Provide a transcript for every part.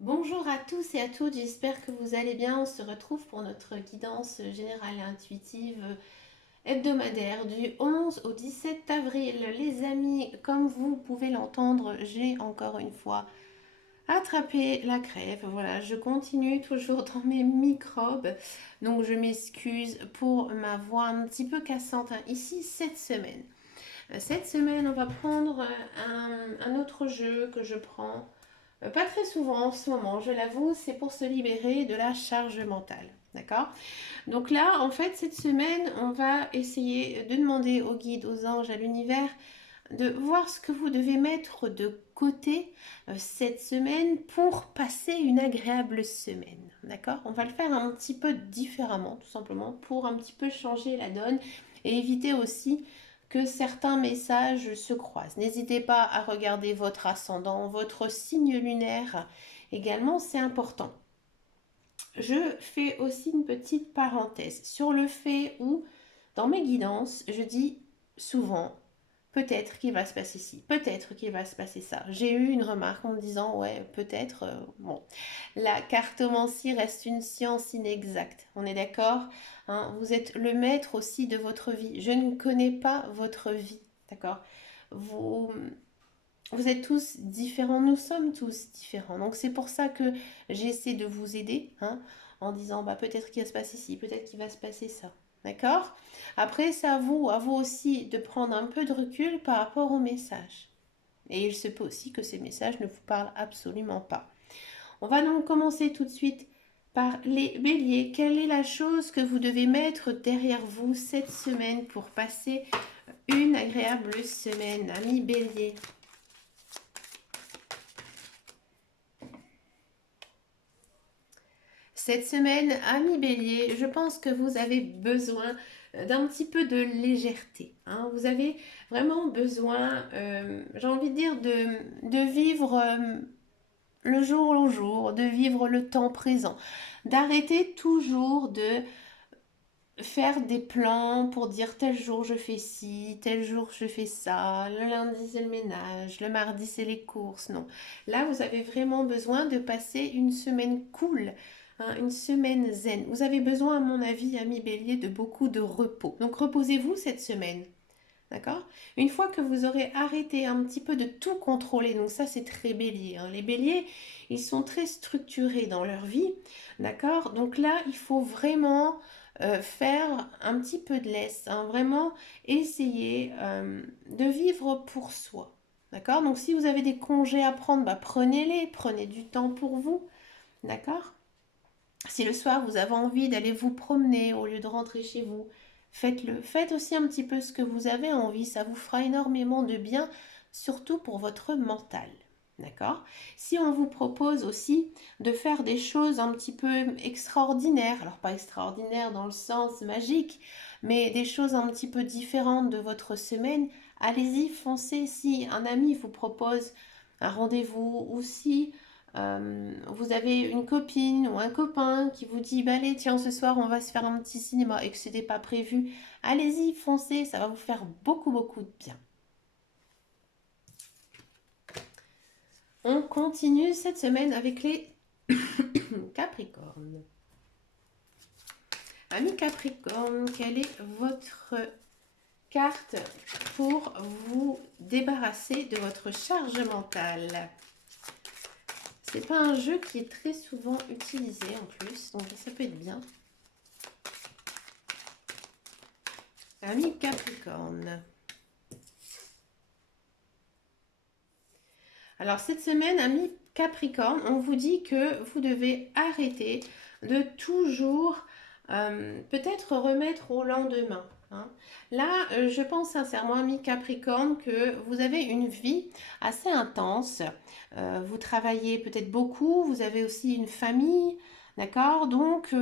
Bonjour à tous et à toutes, j'espère que vous allez bien. On se retrouve pour notre guidance générale et intuitive hebdomadaire du 11 au 17 avril. Les amis, comme vous pouvez l'entendre, j'ai encore une fois attrapé la crève. Voilà, je continue toujours dans mes microbes. Donc je m'excuse pour ma voix un petit peu cassante ici cette semaine. Cette semaine, on va prendre un autre jeu que je prends pas très souvent en ce moment, je l'avoue, c'est pour se libérer de la charge mentale. D'accord? Donc là, en fait, cette semaine, on va essayer de demander aux guides, aux anges, à l'univers, de voir ce que vous devez mettre de côté cette semaine pour passer une agréable semaine. D'accord? On va le faire un petit peu différemment, tout simplement, pour un petit peu changer la donne et éviter aussi que certains messages se croisent. N'hésitez pas à regarder votre ascendant, votre signe lunaire également, c'est important. Je fais aussi une petite parenthèse sur le fait où, dans mes guidances, je dis souvent, peut-être qu'il va se passer ci, peut-être qu'il va se passer ça. J'ai eu une remarque en me disant, ouais, peut-être, bon, la cartomancie reste une science inexacte, on est d'accord, hein? Vous êtes le maître aussi de votre vie. Je ne connais pas votre vie, d'accord? Vous, vous êtes tous différents, nous sommes tous différents. Donc c'est pour ça que j'essaie de vous aider, hein, en disant bah peut-être qu'il va se passer ci, peut-être qu'il va se passer ça. D'accord? Après, c'est à vous aussi de prendre un peu de recul par rapport aux messages. Et il se peut aussi que ces messages ne vous parlent absolument pas. On va donc commencer tout de suite par les béliers. Quelle est la chose que vous devez mettre derrière vous cette semaine pour passer une agréable semaine, amis béliers? Cette semaine, amis bélier, je pense que vous avez besoin d'un petit peu de légèreté, hein. Vous avez vraiment besoin, j'ai envie de dire, de vivre le jour au jour, de vivre le temps présent, d'arrêter toujours de faire des plans pour dire tel jour je fais ci, tel jour je fais ça, le lundi c'est le ménage, le mardi c'est les courses. Non, là vous avez vraiment besoin de passer une semaine cool, hein, une semaine zen. Vous avez besoin, à mon avis, amis bélier, de beaucoup de repos. Donc reposez-vous cette semaine. D'accord? Une fois que vous aurez arrêté un petit peu de tout contrôler, donc ça c'est très bélier, hein. Les béliers, ils sont très structurés dans leur vie. D'accord? Donc là, il faut vraiment faire un petit peu de laisse, hein, vraiment essayer de vivre pour soi. D'accord? Donc si vous avez des congés à prendre, bah, prenez-les, prenez du temps pour vous. D'accord? Si le soir vous avez envie d'aller vous promener au lieu de rentrer chez vous, faites-le. Faites aussi un petit peu ce que vous avez envie, ça vous fera énormément de bien, surtout pour votre mental. D'accord? Si on vous propose aussi de faire des choses un petit peu extraordinaires, alors pas extraordinaires dans le sens magique, mais des choses un petit peu différentes de votre semaine, allez-y, foncez. Si un ami vous propose un rendez-vous ou si vous avez une copine ou un copain qui vous dit bah allez tiens ce soir on va se faire un petit cinéma et que ce n'était pas prévu, allez-y foncez, ça va vous faire beaucoup de bien. On continue cette semaine avec les Capricornes. Amis Capricorne, quelle est votre carte pour vous débarrasser de votre charge mentale? C'est pas un jeu qui est très souvent utilisé en plus, donc ça peut être bien. Amis Capricorne. Alors cette semaine, amis Capricorne, on vous dit que vous devez arrêter de toujours peut-être remettre au lendemain, hein. Là, je pense sincèrement, amis Capricorne, que vous avez une vie assez intense. Vous travaillez peut-être beaucoup, vous avez aussi une famille. D'accord? Donc,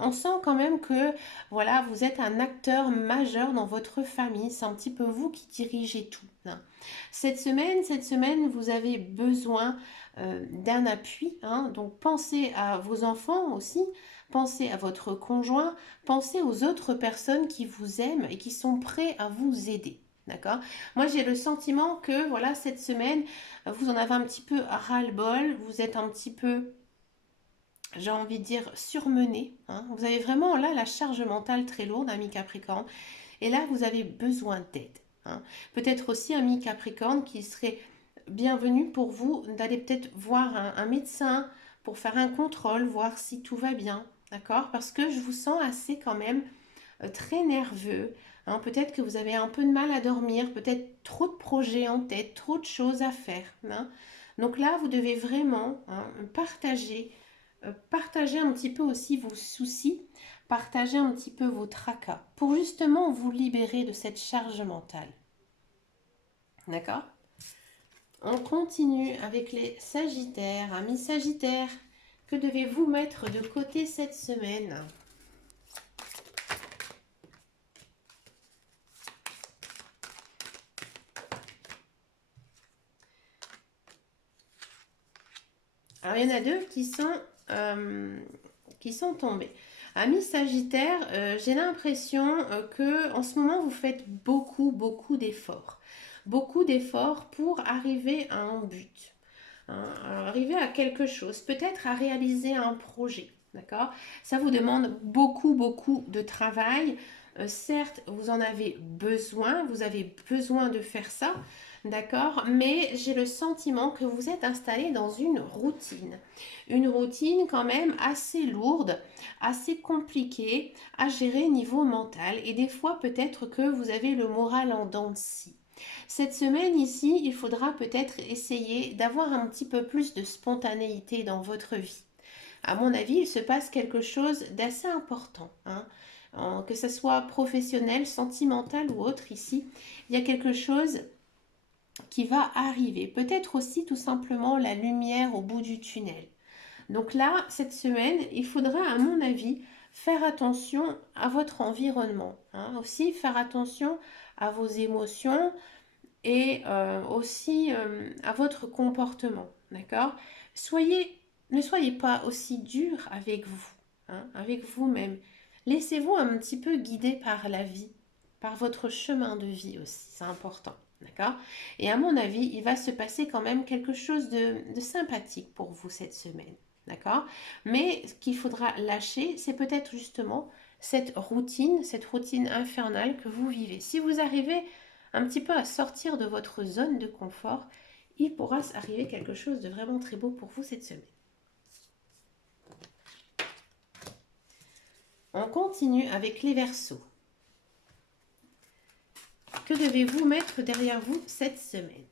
on sent quand même que voilà, vous êtes un acteur majeur dans votre famille. C'est un petit peu vous qui dirigez tout, hein. Cette semaine, vous avez besoin d'un appui, hein. Donc, pensez à vos enfants aussi, pensez à votre conjoint, pensez aux autres personnes qui vous aiment et qui sont prêts à vous aider. D'accord? Moi, j'ai le sentiment que, voilà, cette semaine, vous en avez un petit peu ras-le-bol, vous êtes un petit peu, j'ai envie de dire, surmené, hein. Vous avez vraiment, là, la charge mentale très lourde, ami Capricorne, et là, vous avez besoin d'aide, hein. Peut-être aussi, ami Capricorne, qui serait bienvenu pour vous d'aller peut-être voir un médecin pour faire un contrôle, voir si tout va bien, d'accord? Parce que je vous sens assez quand même très nerveux, hein. Peut-être que vous avez un peu de mal à dormir, peut-être trop de projets en tête, trop de choses à faire, hein. Donc là, vous devez vraiment, hein, partager un petit peu aussi vos soucis, partager un petit peu vos tracas, pour justement vous libérer de cette charge mentale. D'accord? On continue avec les Sagittaires. Amis Sagittaires, que devez-vous mettre de côté cette semaine? Alors, il y en a deux qui sont tombés. Amis Sagittaire, j'ai l'impression que en ce moment, vous faites beaucoup d'efforts. Beaucoup d'efforts pour arriver à un but, hein, arriver à quelque chose, peut-être à réaliser un projet. D'accord? Ça vous demande beaucoup de travail. Certes, vous en avez besoin, vous avez besoin de faire ça, d'accord? Mais j'ai le sentiment que vous êtes installé dans une routine. Une routine quand même assez lourde, assez compliquée à gérer niveau mental. Et des fois, peut-être que vous avez le moral en dents de scie. Cette semaine ici, il faudra peut-être essayer d'avoir un petit peu plus de spontanéité dans votre vie. À mon avis, il se passe quelque chose d'assez important, hein. Que ce soit professionnel, sentimental ou autre ici, il y a quelque chose qui va arriver. Peut-être aussi tout simplement la lumière au bout du tunnel. Donc là, cette semaine, il faudra, à mon avis, faire attention à votre environnement, hein. Aussi faire attention à vos émotions et aussi à votre comportement. D'accord? Ne soyez pas aussi dur avec vous, hein, avec vous-même. Laissez-vous un petit peu guider par la vie, par votre chemin de vie aussi. C'est important. D'accord? Et à mon avis, il va se passer quand même quelque chose de sympathique pour vous cette semaine. D'accord? Mais ce qu'il faudra lâcher, c'est peut-être justement cette routine infernale que vous vivez. Si vous arrivez un petit peu à sortir de votre zone de confort, il pourra arriver quelque chose de vraiment très beau pour vous cette semaine. On continue avec les Verseaux. Que devez-vous mettre derrière vous cette semaine?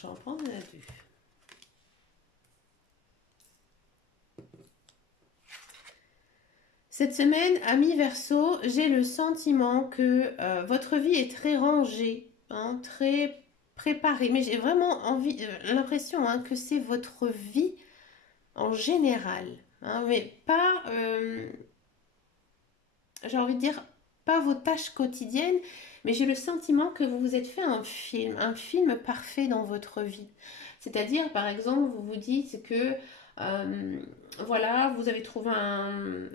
J'en prends deux. Cette semaine, amis Verseau, j'ai le sentiment que votre vie est très rangée, hein, très préparée. Mais j'ai vraiment l'impression, hein, que c'est votre vie en général, hein, mais pas, j'ai envie de dire, pas vos tâches quotidiennes, mais j'ai le sentiment que vous vous êtes fait un film parfait dans votre vie. C'est-à-dire, par exemple, vous vous dites que, euh, voilà, vous avez trouvé un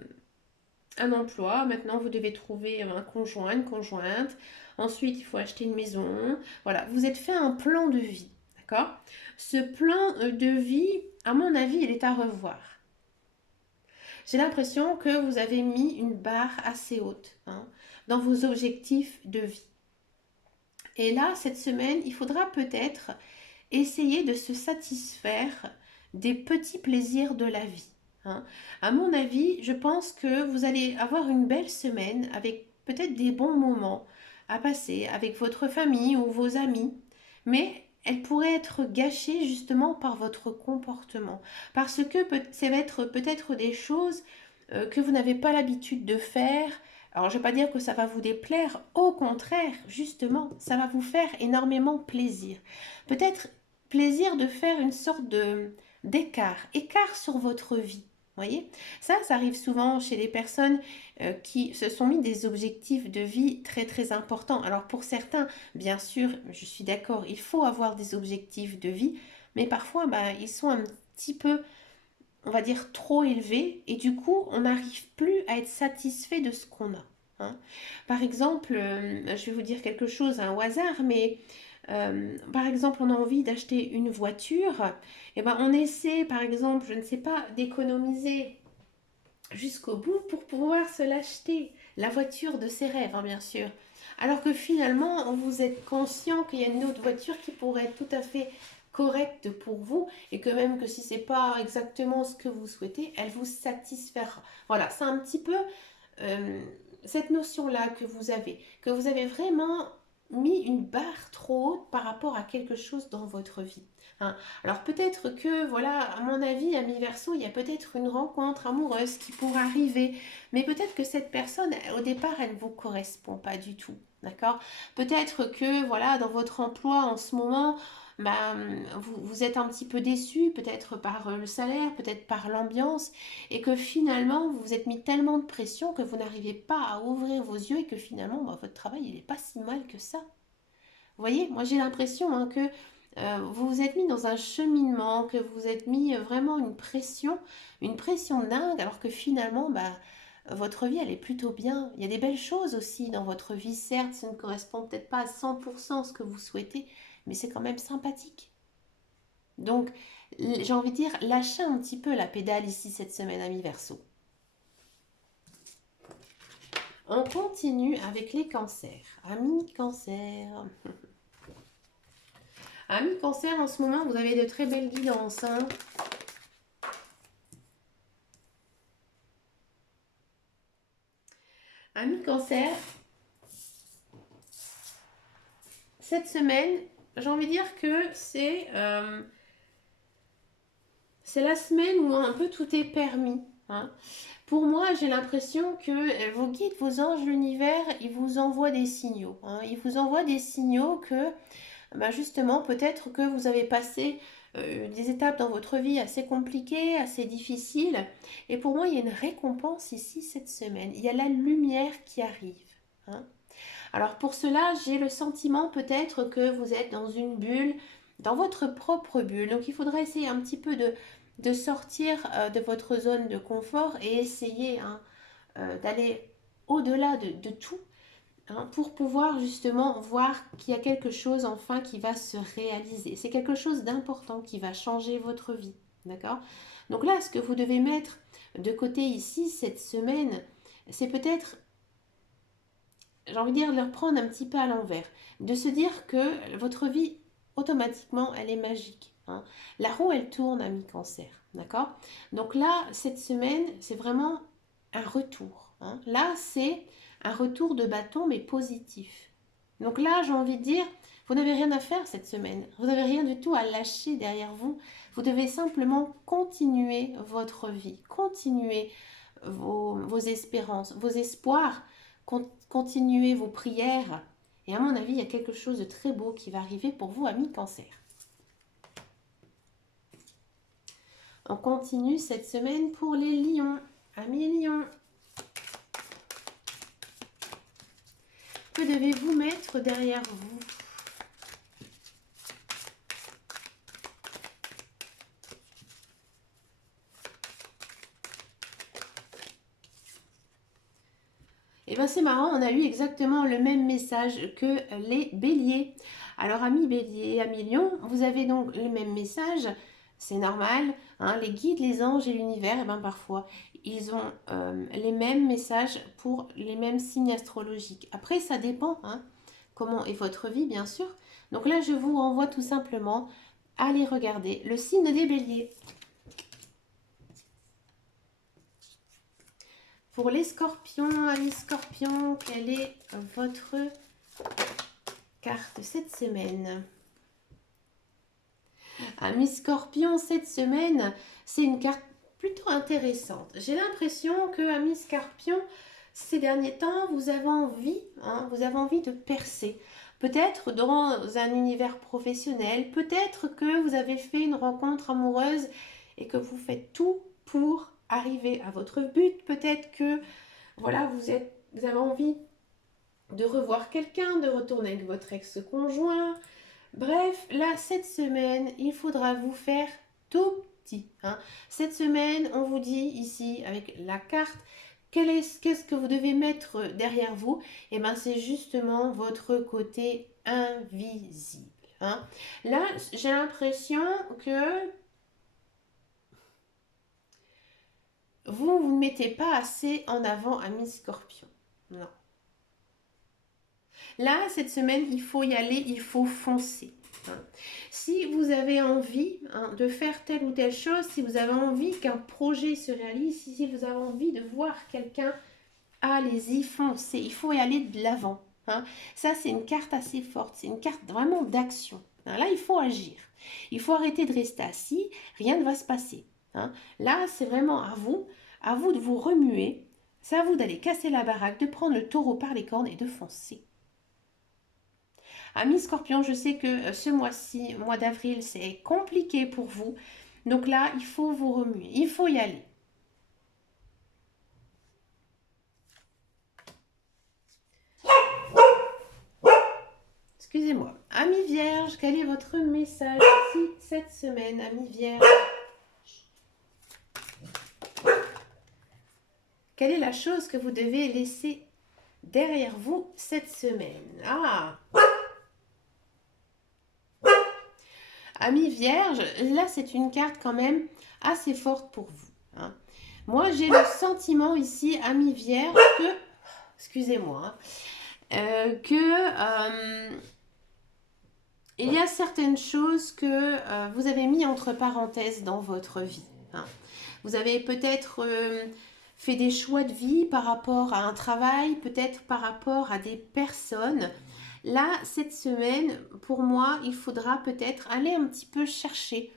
emploi, maintenant vous devez trouver un conjoint, une conjointe, ensuite il faut acheter une maison, voilà, vous êtes fait un plan de vie, d'accord? Ce plan de vie, à mon avis, il est à revoir. J'ai l'impression que vous avez mis une barre assez haute, hein, dans vos objectifs de vie. Et là, cette semaine, il faudra peut-être essayer de se satisfaire des petits plaisirs de la vie, hein. À mon avis, je pense que vous allez avoir une belle semaine avec peut-être des bons moments à passer avec votre famille ou vos amis, mais elle pourrait être gâchée justement par votre comportement, parce que ça va être peut-être des choses que vous n'avez pas l'habitude de faire. Alors, je ne vais pas dire que ça va vous déplaire, au contraire, justement, ça va vous faire énormément plaisir. Peut-être plaisir de faire une sorte d'écart sur votre vie. Voyez, ça arrive souvent chez les personnes qui se sont mis des objectifs de vie très importants. Alors pour certains, bien sûr, je suis d'accord, il faut avoir des objectifs de vie, mais parfois, bah, ils sont un petit peu on va dire, trop élevé et du coup, on n'arrive plus à être satisfait de ce qu'on a. Hein. Par exemple, je vais vous dire quelque chose au hasard, mais par exemple, on a envie d'acheter une voiture, et ben on essaie, par exemple, je ne sais pas, d'économiser jusqu'au bout pour pouvoir se l'acheter, la voiture de ses rêves, hein, bien sûr. Alors que finalement, vous êtes conscient qu'il y a une autre voiture qui pourrait être tout à fait correcte pour vous et que même que si c'est pas exactement ce que vous souhaitez, elle vous satisfera. Voilà, c'est un petit peu euh, cette notion-là que vous avez vraiment mis une barre trop haute par rapport à quelque chose dans votre vie. Hein. Alors peut-être que, voilà, à mon avis, à mi-verso, il y a peut-être une rencontre amoureuse qui pourrait arriver, mais peut-être que cette personne, au départ, elle ne vous correspond pas du tout. D'accord. Peut-être que, voilà, dans votre emploi en ce moment, bah, vous êtes un petit peu déçu, peut-être par le salaire, peut-être par l'ambiance, et que finalement, vous vous êtes mis tellement de pression que vous n'arrivez pas à ouvrir vos yeux et que finalement, bah, votre travail, il n'est pas si mal que ça. Vous voyez, moi j'ai l'impression que vous vous êtes mis dans un cheminement, que vous vous êtes mis vraiment une pression dingue, alors que finalement, bah, votre vie, elle est plutôt bien. Il y a des belles choses aussi dans votre vie. Certes, ça ne correspond peut-être pas à 100% à ce que vous souhaitez, mais c'est quand même sympathique. Donc, j'ai envie de dire, lâchez un petit peu la pédale ici cette semaine, ami Verseau. On continue avec les cancers. Amis cancer. Amis cancer, en ce moment, vous avez de très belles guidances. Hein. Amis cancer, cette semaine, j'ai envie de dire que c'est la semaine où un peu tout est permis. Hein. Pour moi, j'ai l'impression que vos guides, vos anges, l'univers, ils vous envoient des signaux. Hein. Ils vous envoient des signaux que, bah justement, peut-être que vous avez passé des étapes dans votre vie assez compliquées, assez difficiles. Et pour moi, il y a une récompense ici cette semaine. Il y a la lumière qui arrive. Hein. Alors pour cela, j'ai le sentiment peut-être que vous êtes dans une bulle, dans votre propre bulle. Donc il faudra essayer un petit peu de sortir de votre zone de confort et essayer hein, d'aller au-delà de tout hein, pour pouvoir justement voir qu'il y a quelque chose enfin qui va se réaliser. C'est quelque chose d'important qui va changer votre vie. D'accord. Donc là, ce que vous devez mettre de côté ici cette semaine, c'est peut-être j'ai envie de dire, leur prendre un petit peu à l'envers. De se dire que votre vie, automatiquement, elle est magique. Hein. La roue, elle tourne à mi-cancer. D'accord. Donc là, cette semaine, c'est vraiment un retour. Hein. Là, c'est un retour de bâton, mais positif. Donc là, j'ai envie de dire, vous n'avez rien à faire cette semaine. Vous n'avez rien du tout à lâcher derrière vous. Vous devez simplement continuer votre vie, continuer vos espérances, vos espoirs, continuez vos prières. Et à mon avis, il y a quelque chose de très beau qui va arriver pour vous, amis cancer. On continue cette semaine pour les lions. Amis lions. Que devez-vous mettre derrière vous? Et bien c'est marrant, on a eu exactement le même message que les béliers. Alors amis béliers, amis lions, vous avez donc le même message, c'est normal. Hein, les guides, les anges et l'univers, et ben parfois, ils ont les mêmes messages pour les mêmes signes astrologiques. Après, ça dépend hein, comment est votre vie, bien sûr. Donc là, je vous renvoie tout simplement à aller regarder le signe des béliers. Pour les scorpions, amis scorpions, quelle est votre carte cette semaine? Amis scorpions, cette semaine, c'est une carte plutôt intéressante. J'ai l'impression que, amis scorpions, ces derniers temps, vous avez envie de percer. Peut-être dans un univers professionnel, peut-être que vous avez fait une rencontre amoureuse et que vous faites tout pour arriver à votre but. Peut-être que voilà, vous avez envie de revoir quelqu'un, de retourner avec votre ex-conjoint. Bref, là, cette semaine, il faudra vous faire tout petit. Hein. Cette semaine, on vous dit ici, avec la carte, qu'est-ce que vous devez mettre derrière vous? Et bien, c'est justement votre côté invisible. Hein. Là, j'ai l'impression que vous ne mettez pas assez en avant, ami Scorpion. Non. Là, cette semaine, il faut y aller, il faut foncer. Hein. Si vous avez envie de faire telle ou telle chose, si vous avez envie qu'un projet se réalise, si vous avez envie de voir quelqu'un, allez-y, foncez. Il faut y aller de l'avant. Hein. Ça, c'est une carte assez forte. C'est une carte vraiment d'action. Hein. Là, il faut agir. Il faut arrêter de rester assis. Rien ne va se passer. Hein. Là, c'est vraiment à vous de vous remuer. C'est à vous d'aller casser la baraque, de prendre le taureau par les cornes et de foncer. Amis Scorpion, je sais que ce mois-ci, mois d'avril, c'est compliqué pour vous. Donc là, il faut vous remuer. Il faut y aller. Excusez-moi. Amis Vierge, quel est votre message ici cette semaine, Amis Vierge? Quelle est la chose que vous devez laisser derrière vous cette semaine? Ah! Amis Vierge, là c'est une carte quand même assez forte pour vous. Hein. Moi j'ai le sentiment ici, Amis Vierge, que, excusez-moi, il y a certaines choses que vous avez mis entre parenthèses dans votre vie. Hein. Vous avez peut-être fait des choix de vie par rapport à un travail, peut-être par rapport à des personnes. Là, cette semaine, pour moi, il faudra peut-être aller un petit peu chercher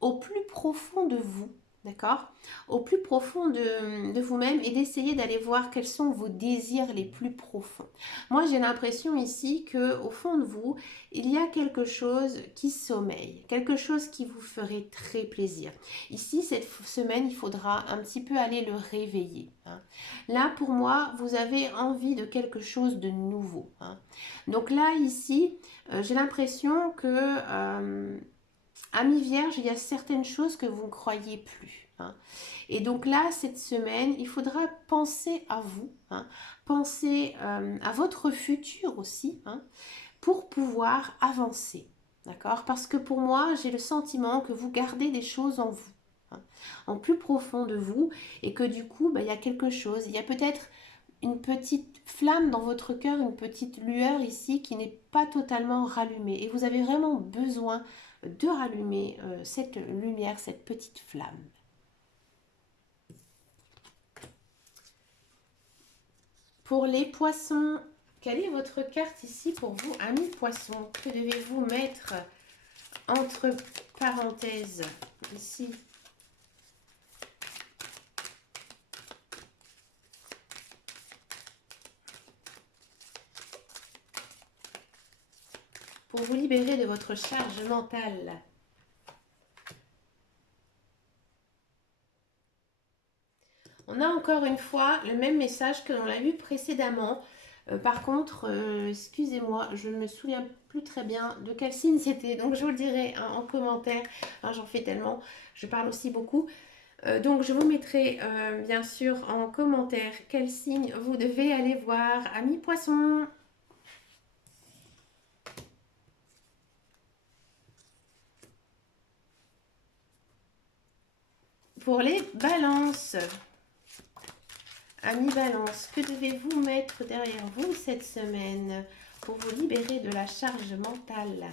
au plus profond de vous, d'accord? Au plus profond de vous-même et d'essayer d'aller voir quels sont vos désirs les plus profonds. Moi, j'ai l'impression ici qu'au fond de vous, il y a quelque chose qui sommeille, quelque chose qui vous ferait très plaisir. Ici, cette semaine, il faudra un petit peu aller le réveiller. Hein. Là, pour moi, vous avez envie de quelque chose de nouveau. Hein. Donc là, ici, j'ai l'impression que... Amis Vierge, il y a certaines choses que vous ne croyez plus. Hein. Et donc là, cette semaine, il faudra penser à vous, hein, penser à votre futur aussi, hein, pour pouvoir avancer. D'accord? Parce que pour moi, j'ai le sentiment que vous gardez des choses en vous, hein, en plus profond de vous, et que du coup, il y a quelque chose. Il y a peut-être une petite flamme dans votre cœur, une petite lueur ici qui n'est pas totalement rallumée. Et vous avez vraiment besoin de rallumer cette lumière, cette petite flamme. Pour les poissons, quelle est votre carte ici pour vous, amis poissons? Que devez-vous mettre entre parenthèses ici? Pour vous libérer de votre charge mentale. On a encore une fois le même message que l'on l'a vu précédemment. Par contre, excusez-moi, je ne me souviens plus très bien de quel signe c'était. Donc, je vous le dirai hein, en commentaire. Hein, j'en fais tellement, je parle aussi beaucoup. Donc, je vous mettrai bien sûr en commentaire quel signe vous devez aller voir. Amis poissons. Pour les balances. Amis Balance, que devez-vous mettre derrière vous cette semaine pour vous libérer de la charge mentale?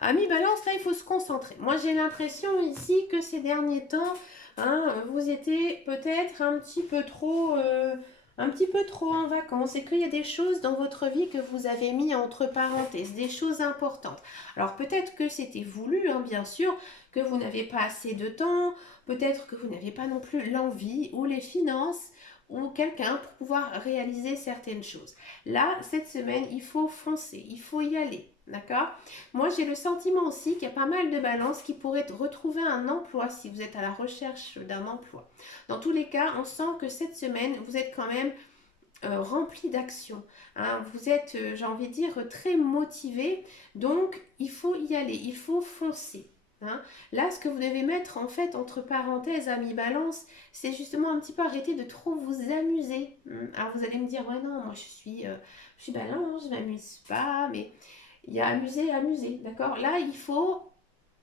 Amis Balance, là, il faut se concentrer. Moi, j'ai l'impression ici que ces derniers temps, hein, vous étiez peut-être un petit peu trop en vacances et qu'il y a des choses dans votre vie que vous avez mis entre parenthèses, des choses importantes. Alors, peut-être que c'était voulu, hein, bien sûr, que vous n'avez pas assez de temps, peut-être que vous n'avez pas non plus l'envie ou les finances ou quelqu'un pour pouvoir réaliser certaines choses. Là, cette semaine, il faut foncer, il faut y aller, d'accord? Moi, j'ai le sentiment aussi qu'il y a pas mal de balances qui pourraient retrouver un emploi si vous êtes à la recherche d'un emploi. Dans tous les cas, on sent que cette semaine, vous êtes quand même rempli d'action. Hein. Vous êtes, j'ai envie de dire, très motivé. Donc, il faut y aller, il faut foncer. Hein. Là, ce que vous devez mettre en fait entre parenthèses, amis balance, c'est justement un petit peu arrêter de trop vous amuser. Alors, vous allez me dire, ouais, non, moi je suis balance, je m'amuse pas, mais il y a amuser et amuser. D'accord. Là, il faut,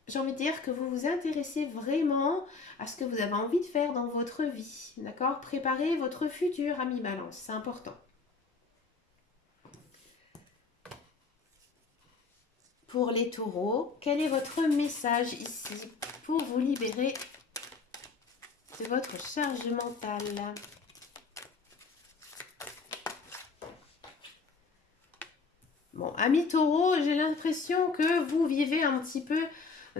j'ai envie de dire que vous vous intéressez vraiment à ce que vous avez envie de faire dans votre vie. D'accord. Préparez votre futur, ami balance, c'est important. Pour les taureaux, quel est votre message ici pour vous libérer de votre charge mentale? Bon, amis taureaux, j'ai l'impression que vous vivez un petit peu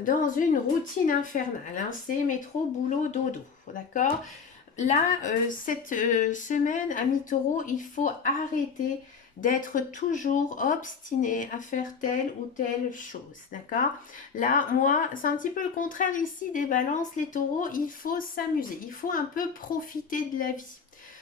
dans une routine infernale. Hein. C'est métro, boulot, dodo. D'accord? Là, cette semaine, amis taureaux, il faut arrêter d'être toujours obstiné à faire telle ou telle chose, d'accord? Là, moi, c'est un petit peu le contraire ici des balances, les taureaux, il faut s'amuser, il faut un peu profiter de la vie.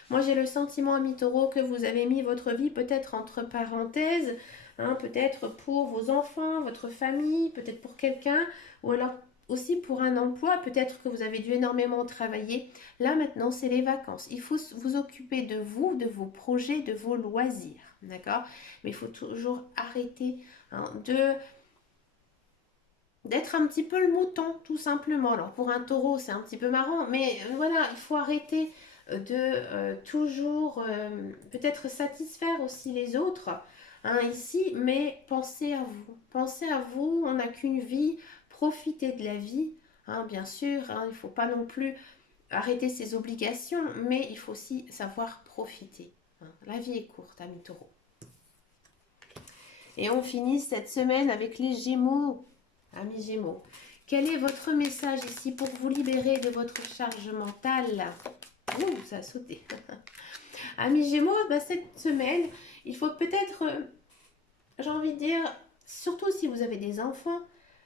Moi, j'ai le sentiment, amis taureaux, que vous avez mis votre vie peut-être entre parenthèses, hein, peut-être pour vos enfants, votre famille, peut-être pour quelqu'un, ou alors aussi pour un emploi, peut-être que vous avez dû énormément travailler. Là maintenant, c'est les vacances. Il faut vous occuper de vous, de vos projets, de vos loisirs. D'accord? Mais il faut toujours arrêter hein, d'être un petit peu le mouton, tout simplement. Alors pour un taureau, c'est un petit peu marrant, mais voilà, il faut arrêter de toujours peut-être satisfaire aussi les autres hein, ici, mais pensez à vous. Pensez à vous, on n'a qu'une vie, profitez de la vie. Hein, bien sûr, hein, il ne faut pas non plus arrêter ses obligations, mais il faut aussi savoir profiter. Hein. La vie est courte, amis taureaux. Et on finit cette semaine avec les Gémeaux. Amis Gémeaux, quel est votre message ici pour vous libérer de votre charge mentale? Ouh, ça a sauté. Amis Gémeaux, bah, cette semaine, il faut peut-être, j'ai envie de dire, surtout si vous avez des enfants,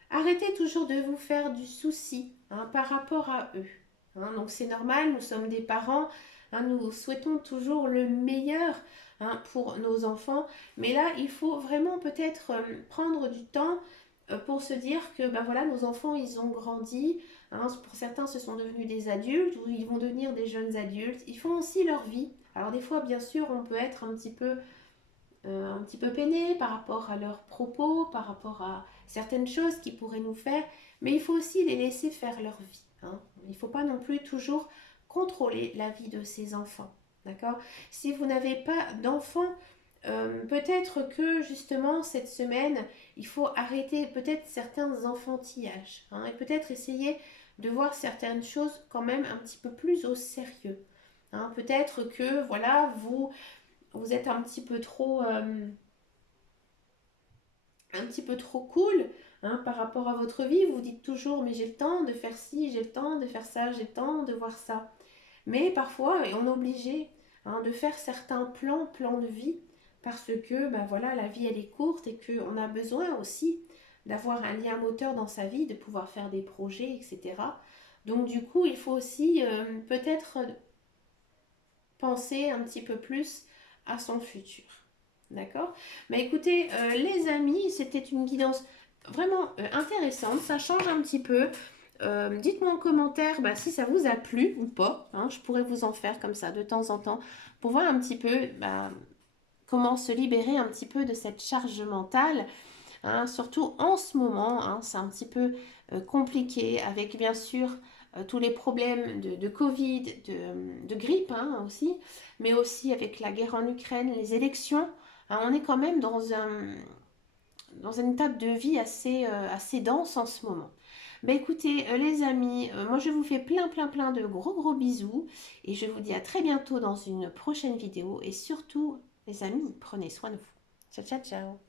arrêtez toujours de vous faire du souci hein, par rapport à eux. Hein, donc c'est normal, nous sommes des parents, hein, nous souhaitons toujours le meilleur hein, pour nos enfants, mais là il faut vraiment peut-être prendre du temps pour se dire que ben voilà, nos enfants ils ont grandi, hein, pour certains ce sont devenus des adultes ou ils vont devenir des jeunes adultes, ils font aussi leur vie. Alors des fois bien sûr on peut être un petit peu peiné par rapport à leurs propos, par rapport à certaines choses qui pourraient nous faire, mais il faut aussi les laisser faire leur vie. Hein. Il ne faut pas non plus toujours contrôler la vie de ses enfants. D'accord? Si vous n'avez pas d'enfants, peut-être que justement cette semaine, il faut arrêter peut-être certains enfantillages hein, et peut-être essayer de voir certaines choses quand même un petit peu plus au sérieux. Hein. Peut-être que voilà, vous êtes un petit peu trop cool hein, par rapport à votre vie. Vous dites toujours, mais j'ai le temps de faire ci, j'ai le temps de faire ça, j'ai le temps de voir ça. Mais parfois, on est obligé hein, de faire certains plans de vie parce que ben voilà, la vie elle est courte et qu'on a besoin aussi d'avoir un lien moteur dans sa vie, de pouvoir faire des projets, etc. Donc du coup, il faut aussi peut-être penser un petit peu plus à son futur. D'accord? Mais écoutez, les amis, c'était une guidance vraiment intéressante. Ça change un petit peu. Dites-moi en commentaire bah, si ça vous a plu ou pas. Hein, je pourrais vous en faire comme ça de temps en temps pour voir un petit peu bah, comment se libérer un petit peu de cette charge mentale. Hein, surtout en ce moment, hein, c'est un petit peu compliqué avec bien sûr tous les problèmes de Covid, de grippe hein, aussi, mais aussi avec la guerre en Ukraine, les élections. Hein, on est quand même dans une étape de vie assez dense en ce moment. Ben écoutez les amis, moi je vous fais plein de gros bisous et je vous dis à très bientôt dans une prochaine vidéo et surtout les amis, prenez soin de vous. Ciao.